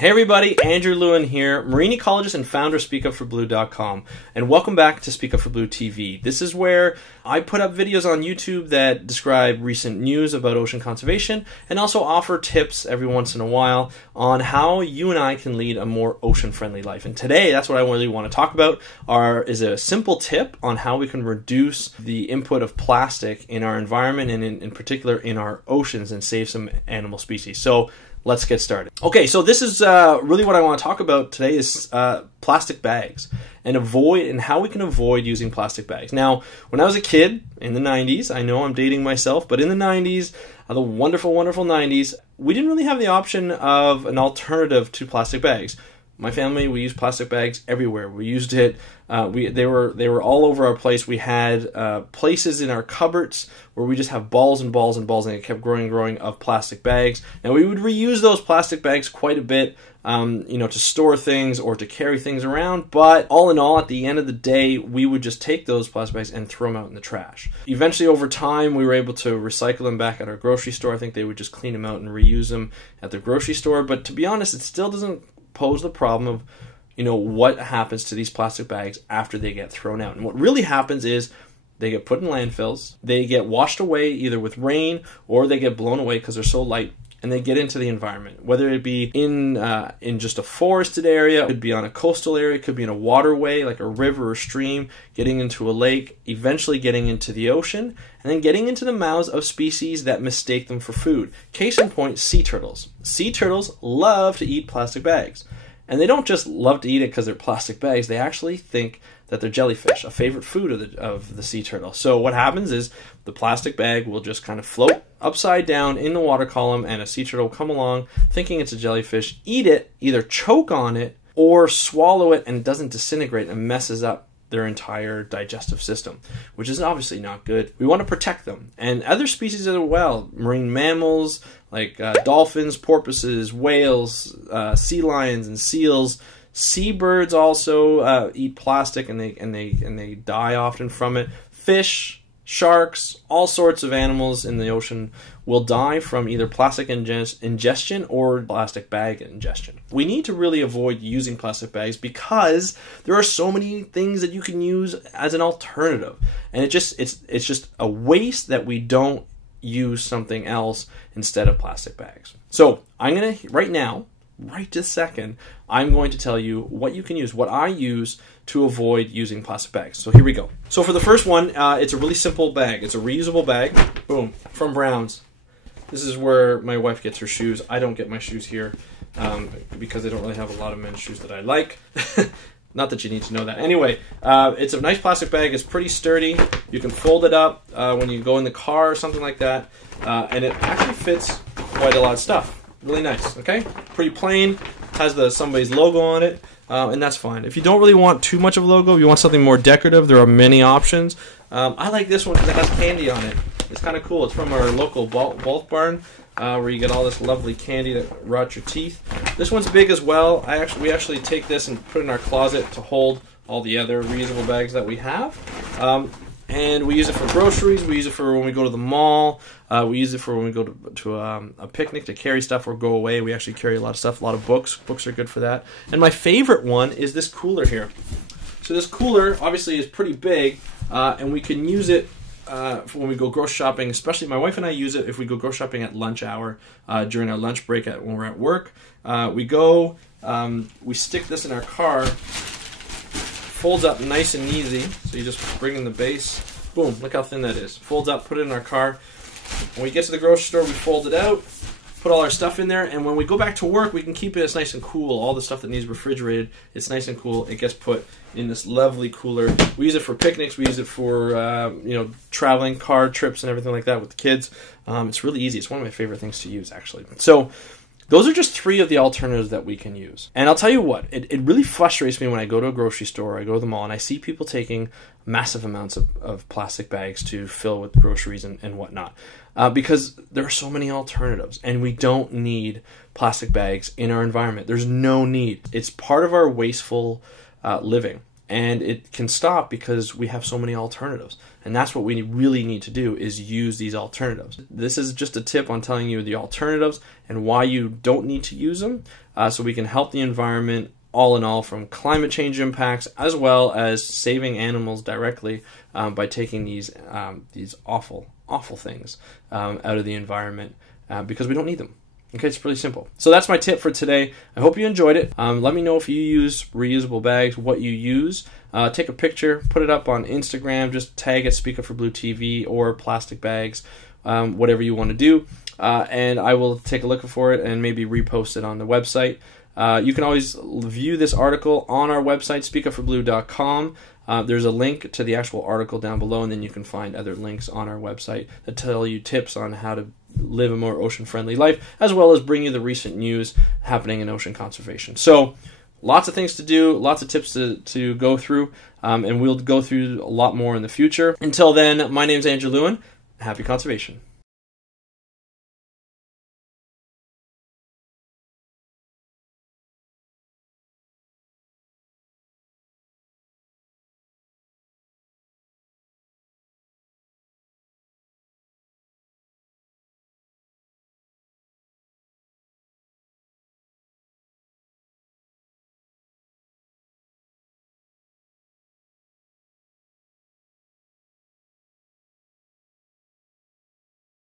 Hey everybody, Andrew Lewin here, marine ecologist and founder of SpeakUpForBlue.com, and welcome back to Speak Up for Blue TV. This is where I put up videos on YouTube that describe recent news about ocean conservation and also offer tips every once in a while on how you and I can lead a more ocean-friendly life. And today, that's what I really want to talk about, is a simple tip on how we can reduce the input of plastic in our environment and in particular in our oceans and save some animal species. So let's get started. Okay, so this is really what I want to talk about today is plastic bags and how we can avoid using plastic bags. Now, when I was a kid in the 90s, I know I'm dating myself, but in the 90s, the wonderful, wonderful 90s, we didn't really have the option of an alternative to plastic bags. My family, we used plastic bags everywhere. We used it. They were all over our place. We had places in our cupboards where we just have balls and balls and balls, and it kept growing and growing of plastic bags. Now we would reuse those plastic bags quite a bit, to store things or to carry things around. But all in all, at the end of the day, we would just take those plastic bags and throw them out in the trash. Eventually, over time, we were able to recycle them back at our grocery store. I think they would just clean them out and reuse them at the grocery store. But to be honest, it still doesn't pose the problem of what happens to these plastic bags after they get thrown out. And what really happens is they get put in landfills, they get washed away either with rain or they get blown away because they're so light, and they get into the environment, whether it be in just a forested area, it could be on a coastal area, it could be in a waterway like a river or stream, getting into a lake, eventually getting into the ocean, and then getting into the mouths of species that mistake them for food. Case in point, sea turtles. Sea turtles love to eat plastic bags. And they don't just love to eat it because they're plastic bags, they actually think that they're jellyfish, a favorite food of the sea turtle. So what happens is the plastic bag will just kind of float upside down in the water column, and a sea turtle will come along thinking it's a jellyfish, eat it, either choke on it or swallow it, and it doesn't disintegrate and messes up their entire digestive system, which is obviously not good. We want to protect them. And other species as well, marine mammals like dolphins, porpoises, whales, sea lions and seals. Seabirds also eat plastic and they die often from it. Fish, sharks, all sorts of animals in the ocean will die from either plastic ingestion or plastic bag ingestion. We need to really avoid using plastic bags because there are so many things that you can use as an alternative, and it's just a waste that we don't use something else instead of plastic bags. So I'm gonna right this second, I'm going to tell you what you can use, what I use to avoid using plastic bags. So here we go. So for the first one, it's a really simple bag. It's a reusable bag, boom, from Brown's. This is where my wife gets her shoes. I don't get my shoes here because I don't really have a lot of men's shoes that I like. Not that you need to know that. Anyway, it's a nice plastic bag. It's pretty sturdy. You can fold it up when you go in the car or something like that. And it actually fits quite a lot of stuff. Really nice, okay? Pretty plain, has somebody's logo on it, and that's fine. If you don't really want too much of a logo, if you want something more decorative, there are many options. I like this one because it has candy on it. It's kind of cool. It's from our local bulk barn, where you get all this lovely candy that rots your teeth. This one's big as well. We actually take this and put it in our closet to hold all the other reusable bags that we have. And we use it for groceries, we use it for when we go to the mall, we use it for when we go to a picnic to carry stuff or go away. We actually carry a lot of stuff, a lot of books. Books are good for that. And my favorite one is this cooler here. So this cooler obviously is pretty big, and we can use it for when we go grocery shopping. Especially my wife and I use it if we go grocery shopping at lunch hour, during our lunch break when we're at work. We stick this in our car, folds up nice and easy, so you just bring in the base, boom, look how thin that is. Folds up, put it in our car. When we get to the grocery store, we fold it out, put all our stuff in there, and when we go back to work, we can keep it as nice and cool. All the stuff that needs refrigerated, it's nice and cool. It gets put in this lovely cooler. We use it for picnics, we use it for traveling, car trips and everything like that with the kids. It's really easy. It's one of my favorite things to use, actually. So those are just 3 of the alternatives that we can use. And I'll tell you what, it really frustrates me when I go to a grocery store or I go to the mall and I see people taking massive amounts of plastic bags to fill with groceries and whatnot. Because there are so many alternatives and we don't need plastic bags in our environment. There's no need. It's part of our wasteful living. And it can stop because we have so many alternatives. And that's what we really need to do, is use these alternatives. This is just a tip on telling you the alternatives and why you don't need to use them, so we can help the environment all in all, from climate change impacts as well as saving animals directly by taking these awful things out of the environment because we don't need them. Okay, it's pretty simple. So that's my tip for today. I hope you enjoyed it. Let me know if you use reusable bags, what you use. Take a picture, put it up on Instagram, just tag it Speak Up for Blue TV or plastic bags, whatever you want to do. And I will take a look for it and maybe repost it on the website. You can always view this article on our website, speakupforblue.com. There's a link to the actual article down below, and then you can find other links on our website that tell you tips on how to live a more ocean-friendly life, as well as bring you the recent news happening in ocean conservation. So, lots of things to do, lots of tips to go through, and we'll go through a lot more in the future. Until then, my name's Andrew Lewin. Happy conservation.